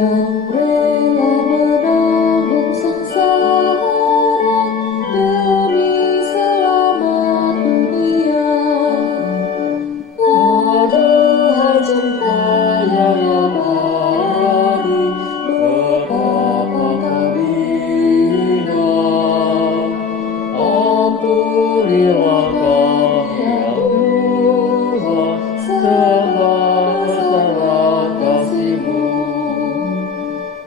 yang rela menanggung sengsara demi selamat dunia. Aduhai cinta yang abadi, betapa kami indah. Ampunilah kami ya Tuhan, sebab besar kasih-Mu.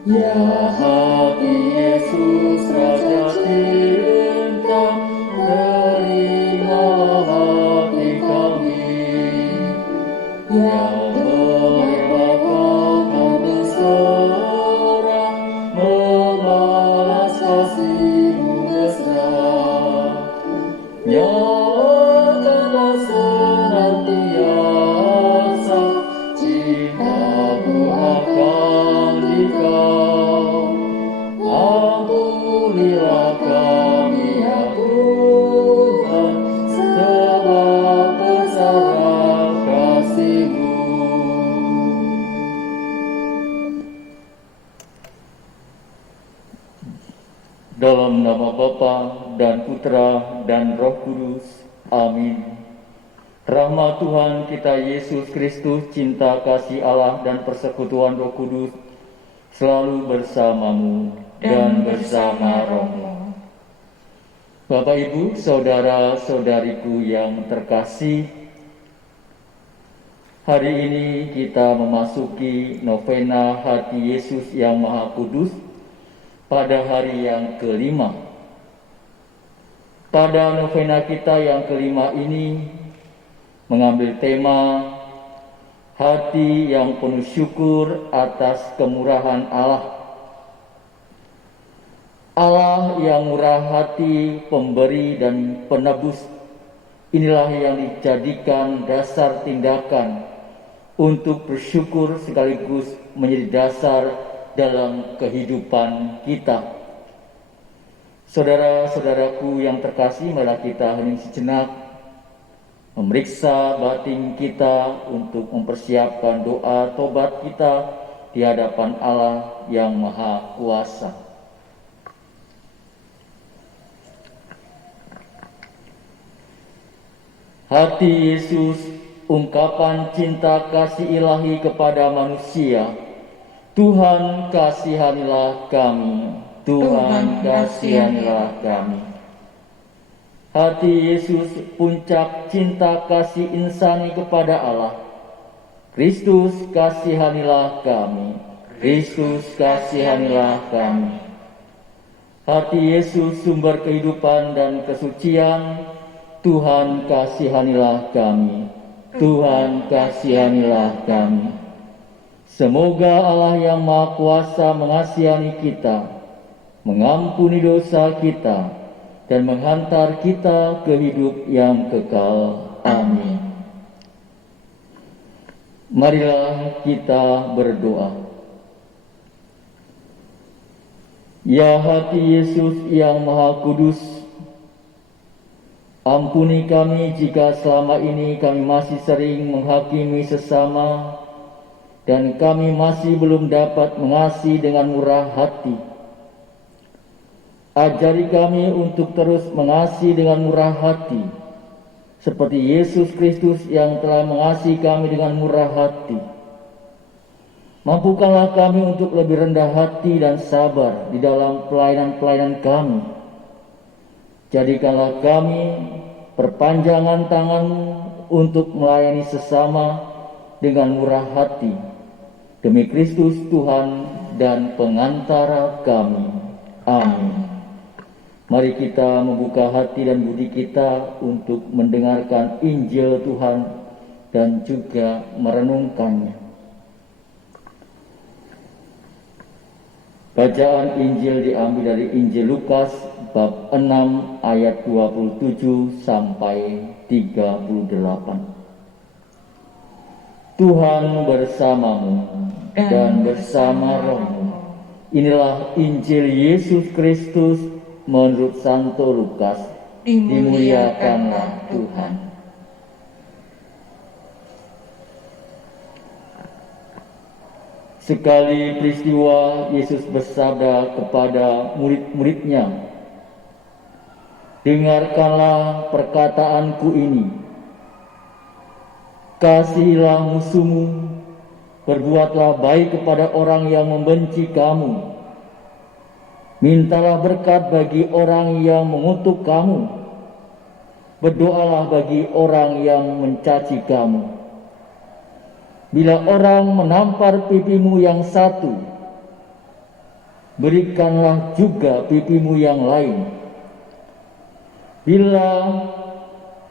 Ya hati Yesus Raja cinta, terima hati kami yang merelakan berserah, membalas kasih-Mu mesra. Nyatakanlah senantiasa cinta-Mu akan Dikau. Ampunilah kami ya Tuhan, sebab besar kasih-Mu. Dalam nama Bapa dan Putra dan Roh Kudus. Amin. Rahmat Tuhan kita Yesus Kristus, cinta kasih Allah dan persekutuan Roh Kudus selalu bersamamu dan bersama rohmu. Bapak Ibu, saudara-saudariku yang terkasih, hari ini kita memasuki novena Hati Yesus yang Maha Kudus pada hari yang kelima. Pada novena kita yang kelima ini mengambil tema hati yang penuh syukur atas kemurahan Allah. Allah yang murah hati, pemberi dan penebus, inilah yang dijadikan dasar tindakan untuk bersyukur sekaligus menjadi dasar dalam kehidupan kita. Saudara-saudaraku yang terkasih, marilah kita hening sejenak memeriksa batin kita untuk mempersiapkan doa tobat kita di hadapan Allah yang Maha Kuasa. Hati Yesus, ungkapan cinta kasih ilahi kepada manusia. Tuhan, kasihanilah kami. Tuhan, kasihanilah kami. Hati Yesus, puncak cinta kasih insani kepada Allah. Kristus, kasihanilah kami. Kristus, kasihanilah kami. Hati Yesus, sumber kehidupan dan kesucian. Tuhan, kasihanilah kami. Tuhan, kasihanilah kami. Semoga Allah yang Maha Kuasa mengasihani kita, mengampuni dosa kita, dan menghantar kita ke hidup yang kekal. Amin. Marilah kita berdoa. Ya hati Yesus yang Maha Kudus, ampuni kami jika selama ini kami masih sering menghakimi sesama dan kami masih belum dapat mengasihi dengan murah hati. Ajari kami untuk terus mengasihi dengan murah hati, seperti Yesus Kristus yang telah mengasihi kami dengan murah hati. Mampukanlah kami untuk lebih rendah hati dan sabar di dalam pelayanan-pelayanan kami. Jadikanlah kami perpanjangan tangan-Mu untuk melayani sesama dengan murah hati, demi Kristus Tuhan dan pengantara kami. Amin. Mari kita membuka hati dan budi kita untuk mendengarkan Injil Tuhan dan juga merenungkannya. Bacaan Injil diambil dari Injil Lukas bab 6 ayat 27 sampai 38. Tuhan bersamamu dan bersama rohmu. Inilah Injil Yesus Kristus menurut Santo Lukas. Dimuliakanlah Tuhan. Sekali peristiwa Yesus bersabda kepada murid-muridnya, "Dengarkanlah perkataanku ini, kasihilah musuhmu, berbuatlah baik kepada orang yang membenci kamu, mintalah berkat bagi orang yang mengutuk kamu, berdoalah bagi orang yang mencaci kamu. Bila orang menampar pipimu yang satu, berikanlah juga pipimu yang lain. Bila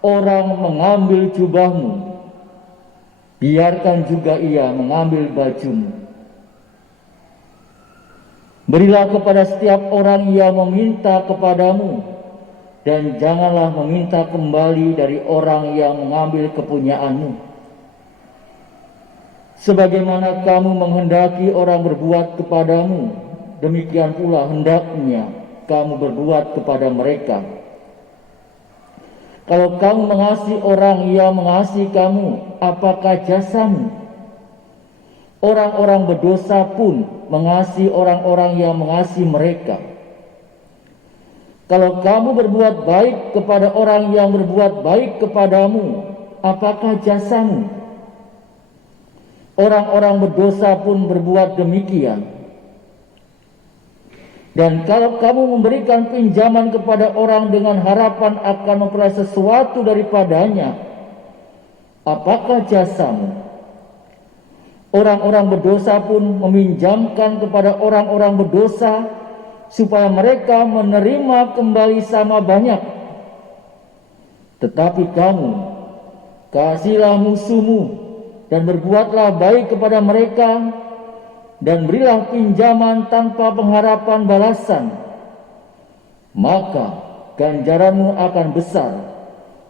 orang mengambil jubahmu, biarkan juga ia mengambil bajumu. Berilah kepada setiap orang yang meminta kepadamu, dan janganlah meminta kembali dari orang yang mengambil kepunyaanmu. Sebagaimana kamu menghendaki orang berbuat kepadamu, demikian pula hendaknya kamu berbuat kepada mereka. Kalau kamu mengasihi orang yang mengasihi kamu, apakah jasamu? Orang-orang berdosa pun mengasihi orang-orang yang mengasihi mereka. Kalau kamu berbuat baik kepada orang yang berbuat baik kepadamu, apakah jasamu? Orang-orang berdosa pun berbuat demikian. Dan kalau kamu memberikan pinjaman kepada orang dengan harapan akan memperoleh sesuatu daripadanya, apakah jasamu? Orang-orang berdosa pun meminjamkan kepada orang-orang berdosa supaya mereka menerima kembali sama banyak. Tetapi kamu, kasihilah musuhmu, dan berbuatlah baik kepada mereka, dan berilah pinjaman tanpa pengharapan balasan. Maka ganjaranmu akan besar,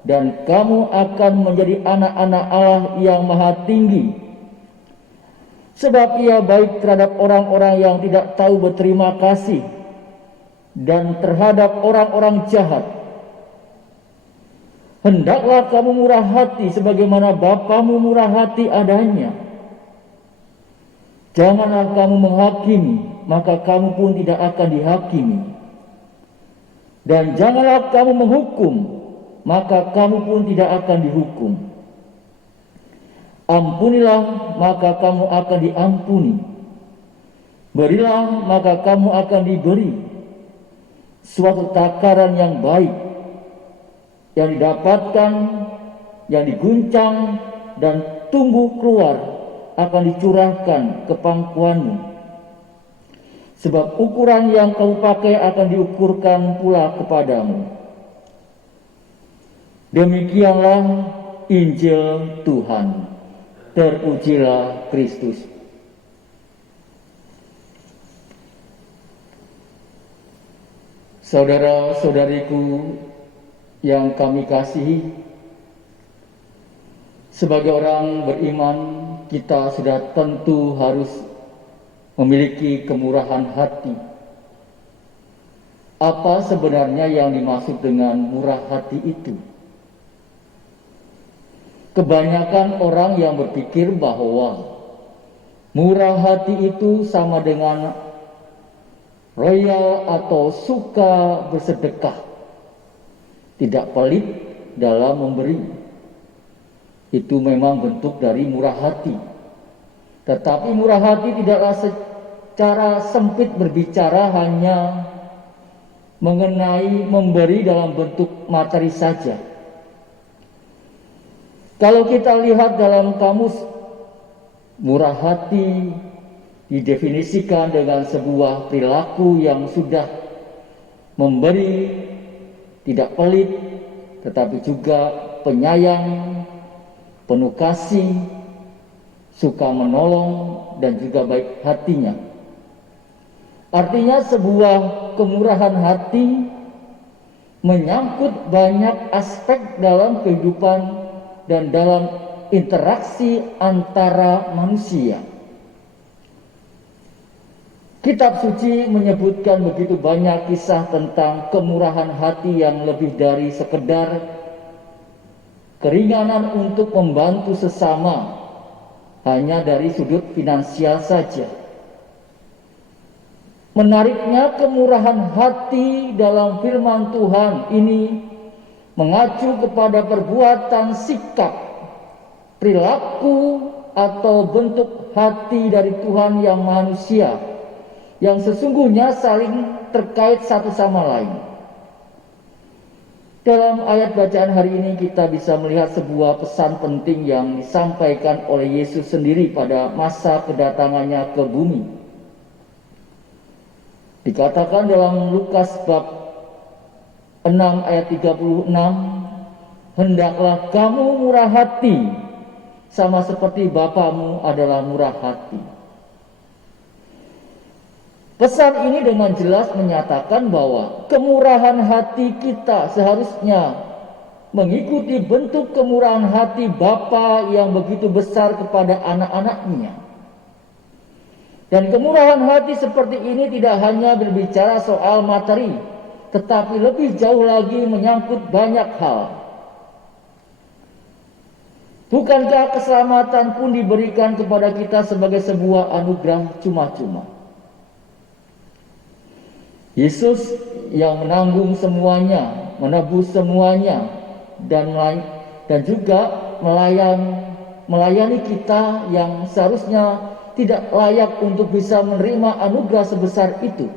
dan kamu akan menjadi anak-anak Allah yang Maha Tinggi. Sebab ia baik terhadap orang-orang yang tidak tahu berterima kasih, dan terhadap orang-orang jahat. Hendaklah kamu murah hati sebagaimana Bapamu murah hati adanya. Janganlah kamu menghakimi, maka kamu pun tidak akan dihakimi. Dan janganlah kamu menghukum, maka kamu pun tidak akan dihukum. Ampunilah, maka kamu akan diampuni. Berilah, maka kamu akan diberi. Suatu takaran yang baik, yang didapatkan, yang diguncang dan tumbuh keluar, akan dicurahkan ke pangkuanmu. Sebab ukuran yang kau pakai akan diukurkan pula kepadamu. Demikianlah Injil Tuhan. Terpujilah Kristus. Saudara-saudariku yang kami kasihi, sebagai orang beriman, kita sudah tentu harus memiliki kemurahan hati. Apa sebenarnya yang dimaksud dengan murah hati itu? Kebanyakan orang yang berpikir bahwa murah hati itu sama dengan royal atau suka bersedekah, tidak pelit dalam memberi. Itu memang bentuk dari murah hati. Tetapi murah hati tidaklah secara sempit berbicara hanya mengenai memberi dalam bentuk materi saja. Kalau kita lihat dalam kamus, murah hati didefinisikan dengan sebuah perilaku yang sudah memberi, tidak pelit, tetapi juga penyayang, penuh kasih, suka menolong, dan juga baik hatinya. Artinya sebuah kemurahan hati menyangkut banyak aspek dalam kehidupan dan dalam interaksi antara manusia. Kitab suci menyebutkan begitu banyak kisah tentang kemurahan hati yang lebih dari sekedar keringanan untuk membantu sesama, hanya dari sudut finansial saja. Menariknya, kemurahan hati dalam firman Tuhan ini mengacu kepada perbuatan, sikap, perilaku, atau bentuk hati dari Tuhan yang manusia, yang sesungguhnya saling terkait satu sama lain. Dalam ayat bacaan hari ini kita bisa melihat sebuah pesan penting yang disampaikan oleh Yesus sendiri pada masa kedatangannya ke bumi. Dikatakan dalam Lukas bab 6 ayat 36, hendaklah kamu murah hati, sama seperti Bapamu adalah murah hati. Pesan ini dengan jelas menyatakan bahwa kemurahan hati kita seharusnya mengikuti bentuk kemurahan hati Bapa yang begitu besar kepada anak-anaknya. Dan kemurahan hati seperti ini tidak hanya berbicara soal materi, tetapi lebih jauh lagi menyangkut banyak hal. Bukankah keselamatan pun diberikan kepada kita sebagai sebuah anugerah cuma-cuma? Yesus yang menanggung semuanya, menebus semuanya, dan juga melayani kita yang seharusnya tidak layak untuk bisa menerima anugerah sebesar itu.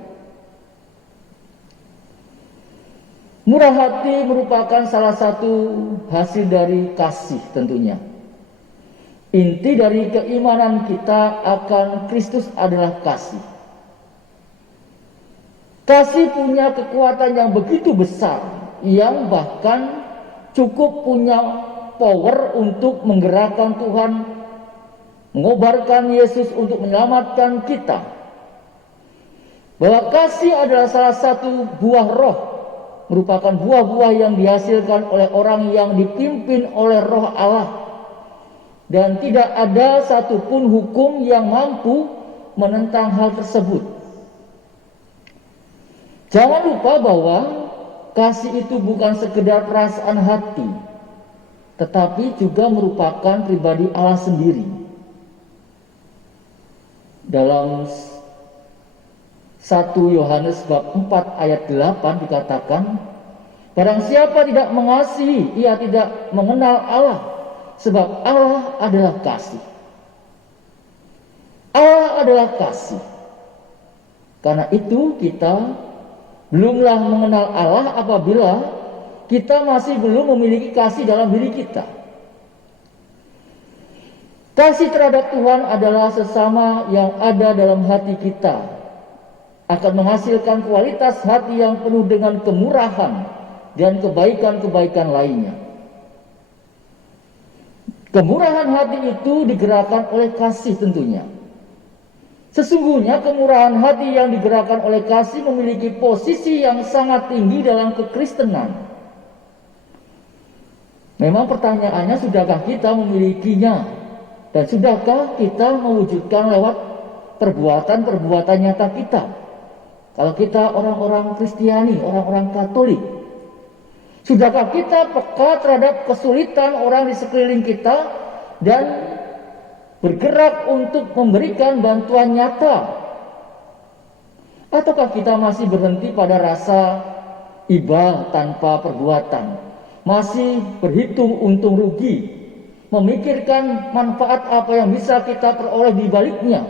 Murah hati merupakan salah satu hasil dari kasih tentunya. Inti dari keimanan kita akan Kristus adalah kasih. Kasih punya kekuatan yang begitu besar, yang bahkan cukup punya power untuk menggerakkan Tuhan, mengobarkan Yesus untuk menyelamatkan kita. Bahwa kasih adalah salah satu buah roh, merupakan buah-buah yang dihasilkan oleh orang yang dipimpin oleh Roh Allah. Dan tidak ada satupun hukum yang mampu menentang hal tersebut. Jangan lupa bahwa kasih itu bukan sekedar perasaan hati, tetapi juga merupakan pribadi Allah sendiri. Dalam 1 Yohanes bab 4 ayat 8 dikatakan, barang siapa tidak mengasihi, ia tidak mengenal Allah, sebab Allah adalah kasih. Allah adalah kasih. Karena itu kita belumlah mengenal Allah apabila kita masih belum memiliki kasih dalam diri kita. Kasih terhadap Tuhan adalah sesama yang ada dalam hati kita, akan menghasilkan kualitas hati yang penuh dengan kemurahan dan kebaikan-kebaikan lainnya. Kemurahan hati itu digerakkan oleh kasih tentunya. Sesungguhnya kemurahan hati yang digerakkan oleh kasih memiliki posisi yang sangat tinggi dalam kekristenan. Memang pertanyaannya, sudahkah kita memilikinya? Dan sudahkah kita mewujudkan lewat perbuatan-perbuatan nyata kita? Kalau kita orang-orang Kristiani, orang-orang Katolik, sudahkah kita peka terhadap kesulitan orang di sekeliling kita dan bergerak untuk memberikan bantuan nyata? Ataukah kita masih berhenti pada rasa iba tanpa perbuatan, masih berhitung untung rugi, memikirkan manfaat apa yang bisa kita peroleh di baliknya,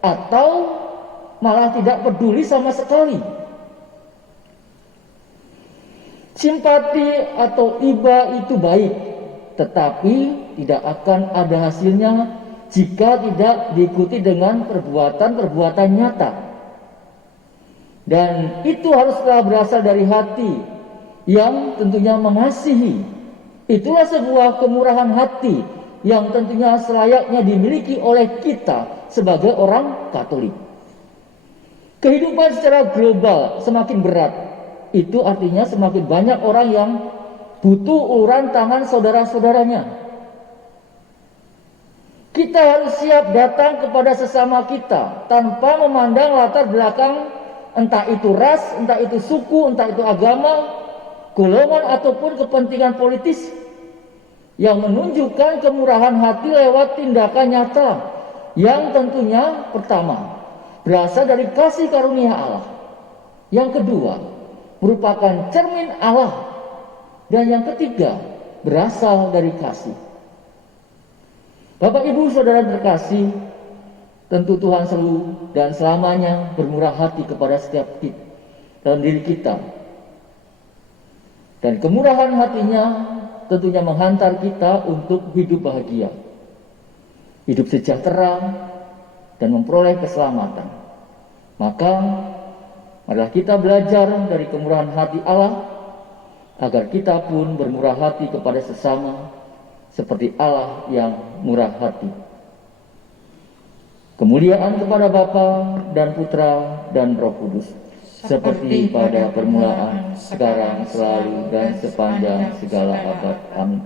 atau malah tidak peduli sama sekali? Simpati atau iba itu baik, tetapi tidak akan ada hasilnya jika tidak diikuti dengan perbuatan-perbuatan nyata. Dan itu haruslah berasal dari hati yang tentunya mengasihi. Itulah sebuah kemurahan hati yang tentunya selayaknya dimiliki oleh kita sebagai orang Katolik. Kehidupan secara global semakin berat. Itu artinya semakin banyak orang yang butuh uluran tangan saudara-saudaranya. Kita harus siap datang kepada sesama kita tanpa memandang latar belakang, entah itu ras, entah itu suku, entah itu agama, golongan ataupun kepentingan politis. yang menunjukkan kemurahan hati lewat tindakan nyata yang tentunya pertama berasal dari kasih karunia Allah, yang kedua merupakan cermin Allah, dan yang ketiga berasal dari kasih. Bapak Ibu Saudara terkasih, tentu Tuhan selalu dan selamanya bermurah hati kepada setiap kita dalam diri kita. Dan kemurahan hatinya tentunya menghantar kita untuk hidup bahagia, hidup sejahtera, dan memperoleh keselamatan. Maka marilah kita belajar dari kemurahan hati Allah, agar kita pun bermurah hati kepada sesama, seperti Allah yang murah hati. Kemuliaan kepada Bapa dan Putra dan Roh Kudus, seperti pada permulaan, sekarang, selalu, dan sepanjang segala abad. Amin.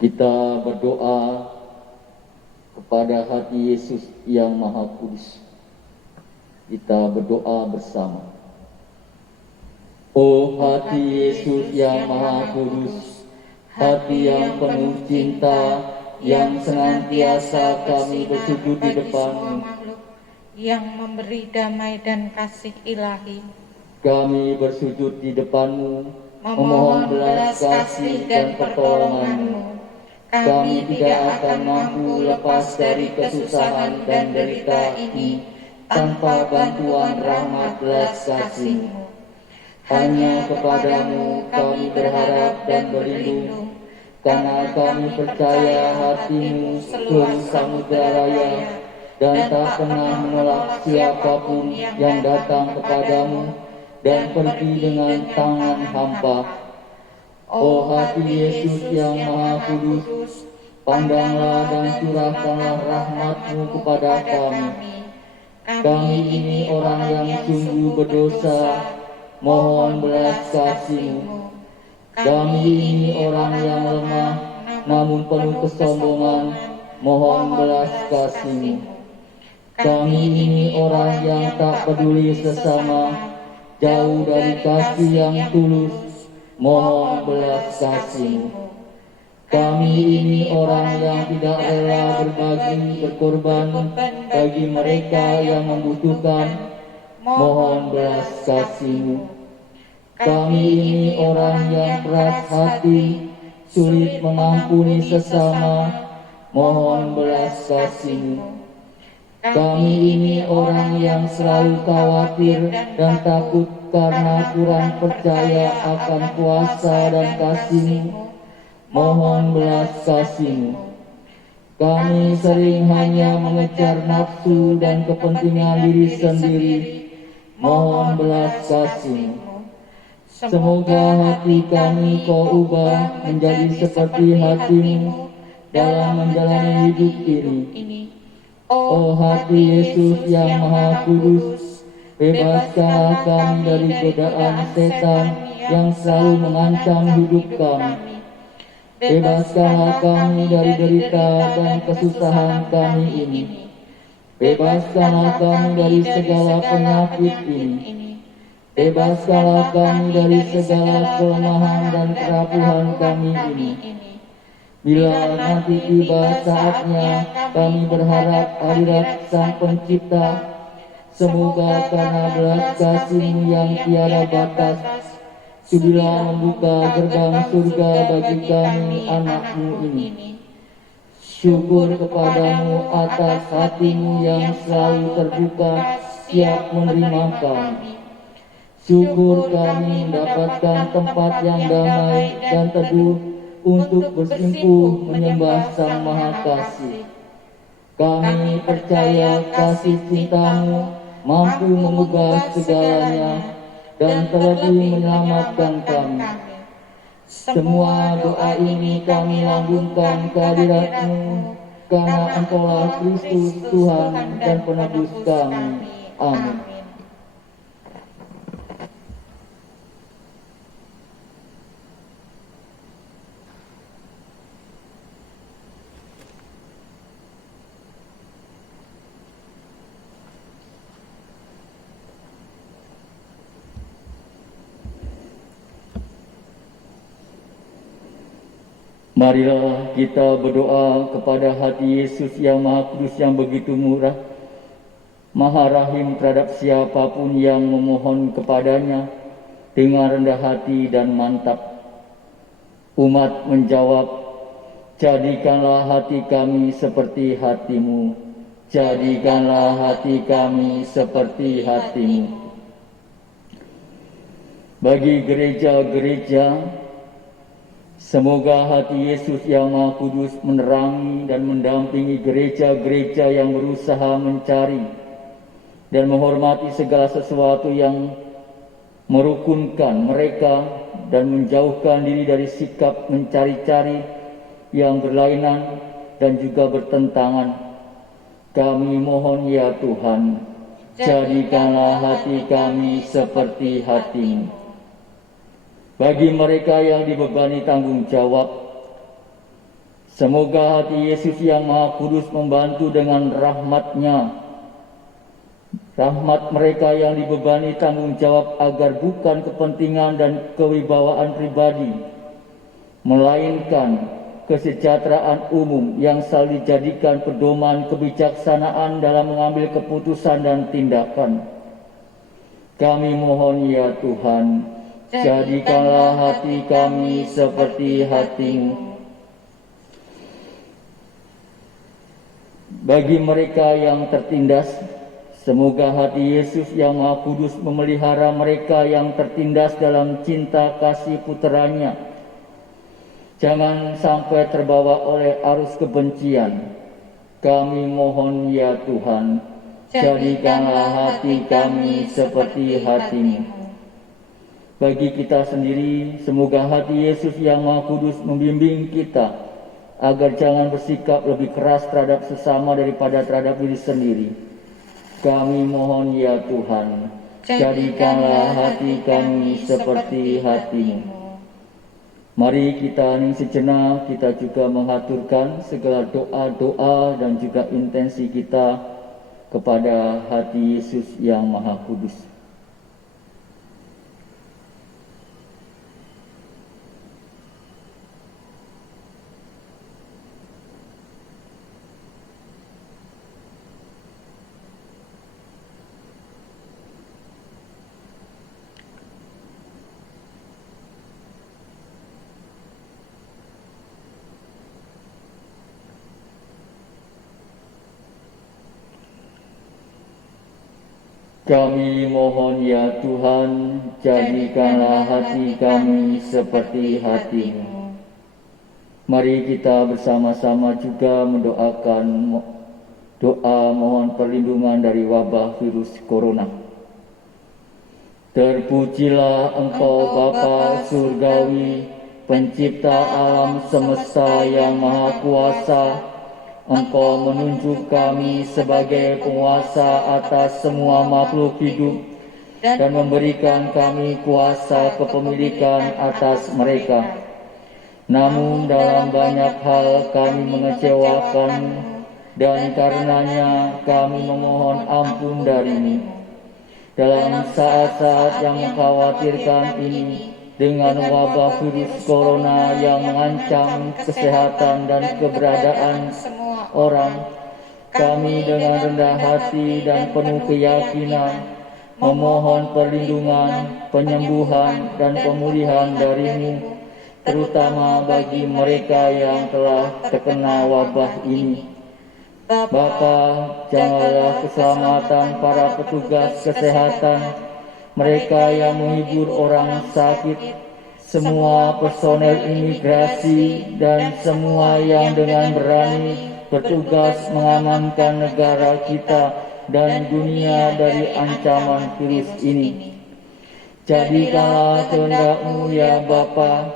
Kita berdoa kepada hati Yesus yang Maha Kudus. Kita berdoa bersama. Oh hati Yesus yang Maha Kudus, hati yang penuh cinta, yang senantiasa kami bersujud di depan-Mu, yang memberi damai dan kasih ilahi. Kami bersujud di depan-Mu, memohon belas kasih dan pertolongan-Mu. Kami tidak akan mampu lepas dari kesusahan dan derita ini tanpa bantuan rahmat belas kasih-Mu. Hanya kepadamu kami berharap dan berlindung, karena kami percaya hati-Mu seluruh samudera raya dan tak pernah menolak siapapun yang datang kepadamu dan pergi dengan tangan hampa. Oh hati Yesus yang Maha Kudus, pandanglah dan curahkanlah rahmat-Mu kepada kami. Kami ini orang yang sungguh berdosa, mohon belas kasih-Mu. Kami ini orang yang lemah, namun penuh kesombongan, mohon belas kasih-Mu. Kami ini orang yang tak peduli sesama, jauh dari kasih yang tulus, mohon belas kasih-Mu. Kami ini orang yang tidak rela berbagi, berkorban bagi mereka yang membutuhkan, mohon belas kasih-Mu. Kami ini orang yang keras hati, sulit mengampuni sesama, mohon belas kasih-Mu. Kami ini orang yang selalu khawatir dan takut karena kurang percaya akan kuasa dan kasih-Mu, mohon belas kasih-Mu. Kami sering hanya mengejar nafsu dan kepentingan diri sendiri, mohon belas kasih-Mu. Semoga hati kami Kau ubah menjadi seperti hati-Mu dalam menjalani hidup ini. Oh hati Yesus yang Maha Kudus, bebaskanlah kami dari godaan setan yang selalu mengancam hidup kami. Bebaskanlah kami dari derita dan kesusahan kami ini. Bebaskanlah kami dari segala penyakit ini. Bebaskanlah kami dari segala kelemahan dan kerapuhan kami ini. Bila nanti tiba saatnya kami berharap hadirat Sang Pencipta, semoga karena belas kasih-Mu yang tiada batas, sudilah membuka gerbang surga bagi kami anak-Mu ini. Syukur kepadamu atas hati-Mu yang selalu terbuka siap menerima kami. Syukur kami mendapatkan tempat yang damai dan teduh untuk bersimpuh menyembah Sang Maha Kasih. Kami percaya kasih cinta-Mu mampu mengubah segalanya dan terlebih menyelamatkan kami. Semua doa ini kami lambungkan ke hadirat-Mu karena Engkaulah Kristus Tuhan dan penebus kami. Amin. Marilah kita berdoa kepada hati Yesus yang Maha Kudus yang begitu murah, Maha Rahim terhadap siapapun yang memohon kepadanya dengan rendah hati dan mantap. Umat menjawab, jadikanlah hati kami seperti hati-Mu, jadikanlah hati kami seperti hati-Mu. Bagi gereja-gereja, semoga hati Yesus yang Maha Kudus menerangi dan mendampingi gereja-gereja yang berusaha mencari dan menghormati segala sesuatu yang merukunkan mereka dan menjauhkan diri dari sikap mencari-cari yang berlainan dan juga bertentangan. Kami mohon ya Tuhan, jadikanlah hati kami seperti hati-Mu. Bagi mereka yang dibebani tanggung jawab, semoga hati Yesus yang Maha Kudus membantu dengan rahmat-Nya. Rahmat mereka yang dibebani tanggung jawab agar bukan kepentingan dan kewibawaan pribadi, melainkan kesejahteraan umum yang selalu dijadikan pedoman kebijaksanaan dalam mengambil keputusan dan tindakan. Kami mohon ya Tuhan, jadikanlah hati kami seperti hati-Mu. Bagi mereka yang tertindas, semoga hati Yesus yang Maha Kudus memelihara mereka yang tertindas dalam cinta kasih puteranya. Jangan sampai terbawa oleh arus kebencian. Kami mohon ya Tuhan, jadikanlah hati kami seperti hati-Mu. Bagi kita sendiri, semoga hati Yesus yang Maha Kudus membimbing kita agar jangan bersikap lebih keras terhadap sesama daripada terhadap diri sendiri. Kami mohon ya Tuhan, jadikanlah hati kami seperti hati-Mu. Mari kita hening sejenak, kita juga mengaturkan segala doa-doa dan juga intensi kita kepada hati Yesus yang Maha Kudus. Kami mohon ya Tuhan, jadikanlah hati kami seperti hati-Mu. Mari kita bersama-sama juga mendoakan doa mohon perlindungan dari wabah virus corona. Terpujilah Engkau Bapa Surgawi, pencipta alam semesta yang Maha Kuasa. Engkau menunjuk kami sebagai penguasa atas semua makhluk hidup dan memberikan kami kuasa kepemilikan atas mereka. Namun dalam banyak hal kami mengecewakan dan karenanya kami memohon ampun dari-Mu. Dalam saat-saat yang mengkhawatirkan ini, dengan wabah virus corona yang mengancam kesehatan dan keberadaan semua orang, kami dengan rendah hati dan penuh keyakinan memohon perlindungan, penyembuhan, dan pemulihan dari-Mu, terutama bagi mereka yang telah terkena wabah ini. Bapa, jagalah keselamatan para petugas kesehatan, mereka yang menghibur orang sakit, semua personel imigrasi, dan semua yang dengan berani bertugas mengamankan negara kita dan dunia dari ancaman virus ini. Jadikanlah kehendak-Mu ya Bapa,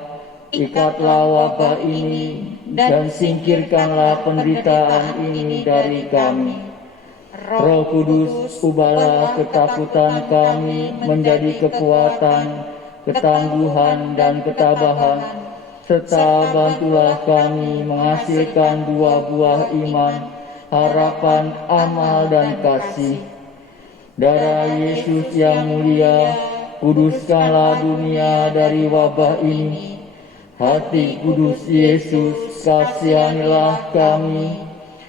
ikatlah wabah ini, dan singkirkanlah penderitaan ini dari kami. Roh Kudus, ubahlah ketakutan kami menjadi kekuatan, ketangguhan, dan ketabahan, serta bantulah kami menghasilkan buah-buah iman, harapan, amal, dan kasih. Darah Yesus yang mulia, kuduskanlah dunia dari wabah ini. Hati kudus Yesus, kasihanilah kami.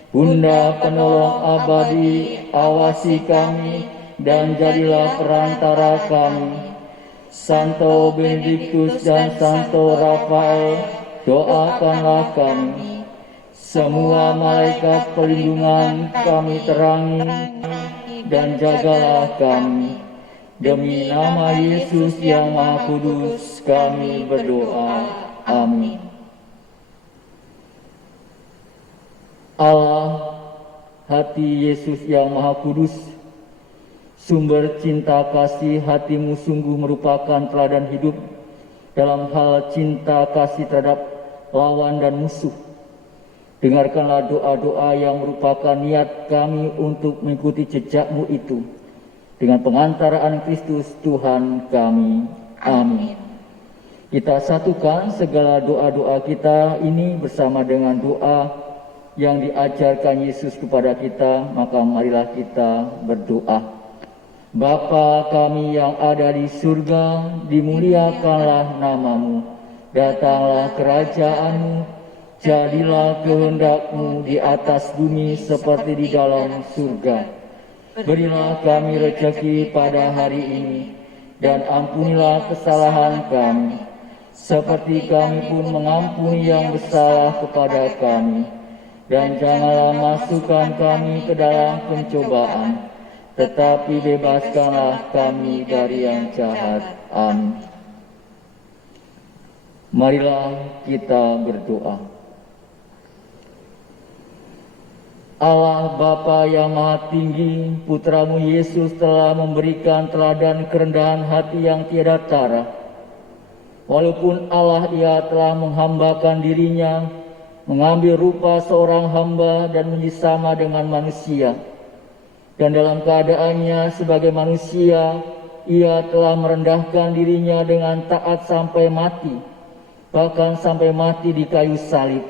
Bunda penolong abadi, awasi kami dan jadilah perantara kami. Santo Benediktus dan Santo Rafael, doakanlah kami. Semua malaikat pelindungan kami terangi dan jagalah kami. Demi nama Yesus yang Maha Kudus kami berdoa. Amin. Allah, hati Yesus yang Maha Kudus, sumber cinta kasih hatimu sungguh merupakan teladan hidup dalam hal cinta kasih terhadap lawan dan musuh. Dengarkanlah doa-doa yang merupakan niat kami untuk mengikuti jejakmu itu. Dengan pengantaraan Kristus Tuhan kami. Amin. Kita satukan segala doa-doa kita ini bersama dengan doa yang diajarkan Yesus kepada kita, maka marilah kita berdoa. Bapa kami yang ada di surga, dimuliakanlah namamu. Datanglah kerajaanmu, jadilah kehendakmu di atas bumi seperti di dalam surga. Berilah kami rezeki pada hari ini, dan ampunilah kesalahan kami, seperti kami pun mengampuni yang bersalah kepada kami. Dan janganlah masukkan kami ke dalam pencobaan, tetapi bebaskanlah kami dari yang jahat. Amin. Marilah kita berdoa. Allah Bapa yang Maha Tinggi, Putramu Yesus telah memberikan teladan kerendahan hati yang tiada tara. Walaupun Allah Ia telah menghambakan dirinya, mengambil rupa seorang hamba dan menjadi sama dengan manusia. Dan dalam keadaannya sebagai manusia, Ia telah merendahkan dirinya dengan taat sampai mati, bahkan sampai mati di kayu salib.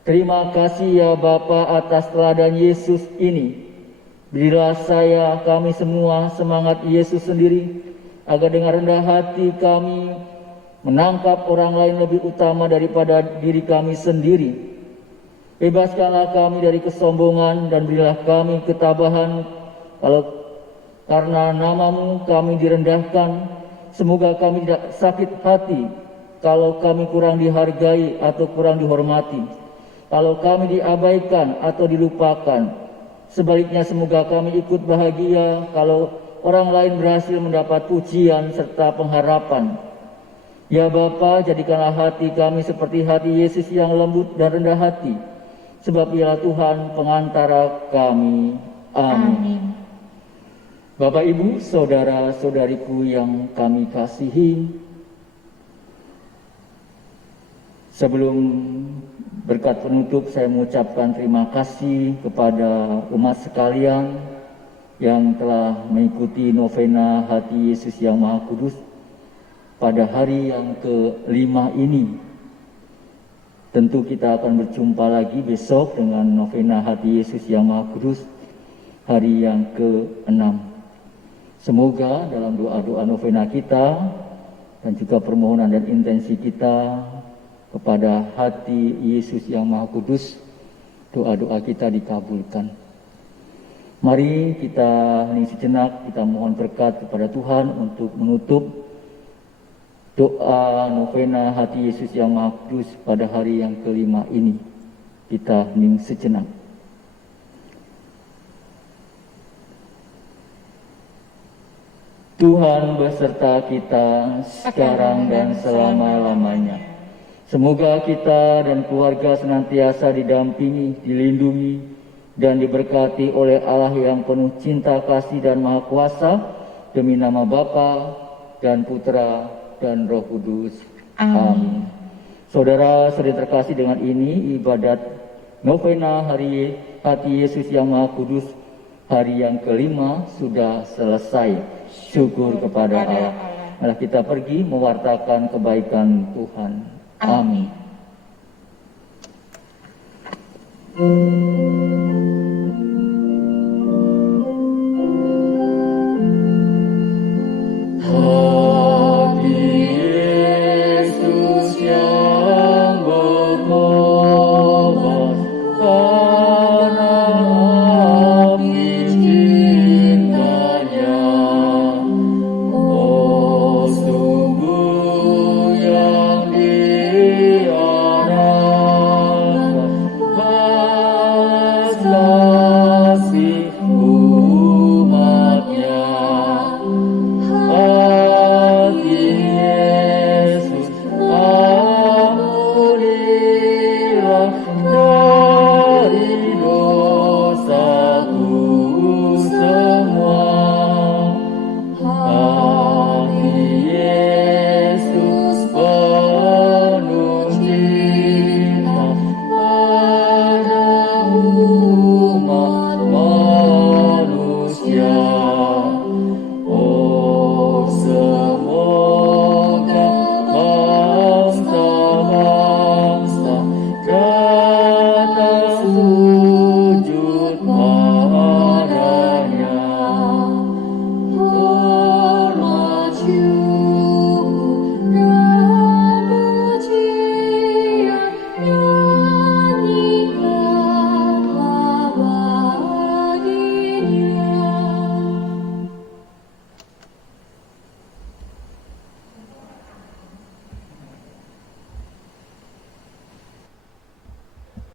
Terima kasih ya Bapa atas teladan Yesus ini. Berilah kami semua semangat Yesus sendiri, agar dengan rendah hati kami menangkap orang lain lebih utama daripada diri kami sendiri. Bebaskanlah kami dari kesombongan dan berilah kami ketabahan, kalau karena namamu kami direndahkan. Semoga kami tidak sakit hati kalau kami kurang dihargai atau kurang dihormati, kalau kami diabaikan atau dilupakan. Sebaliknya semoga kami ikut bahagia kalau orang lain berhasil mendapat pujian serta pengharapan. Ya Bapa, jadikanlah hati kami seperti hati Yesus yang lembut dan rendah hati, sebab Ialah Tuhan pengantara kami. Amin. Bapak, Ibu, saudara-saudariku yang kami kasihi, sebelum berkat penutup, saya mengucapkan terima kasih kepada umat sekalian yang telah mengikuti novena Hati Yesus yang Maha Kudus pada hari yang ke-5 ini. Tentu kita akan berjumpa lagi besok dengan novena Hati Yesus yang Maha Kudus hari yang ke-6. Semoga dalam doa-doa novena kita dan juga permohonan dan intensi kita kepada hati Yesus yang Maha Kudus, doa-doa kita dikabulkan. Mari kita hening sejenak, kita mohon berkat kepada Tuhan untuk menutup doa novena hati Yesus yang Maha Kudus pada hari yang ke-5 ini. Kita hening sejenak. Tuhan beserta kita sekarang dan selama-lamanya. Semoga kita dan keluarga senantiasa didampingi, dilindungi, dan diberkati oleh Allah yang penuh cinta kasih dan maha kuasa, demi nama Bapa dan Putra dan Roh Kudus. Amin. Saudara-saudari terkasih, dengan ini ibadat novena hari hati Yesus yang Maha Kudus hari yang kelima sudah selesai. Syukur kepada Allah. Mari kita pergi mewartakan kebaikan Tuhan. Amin.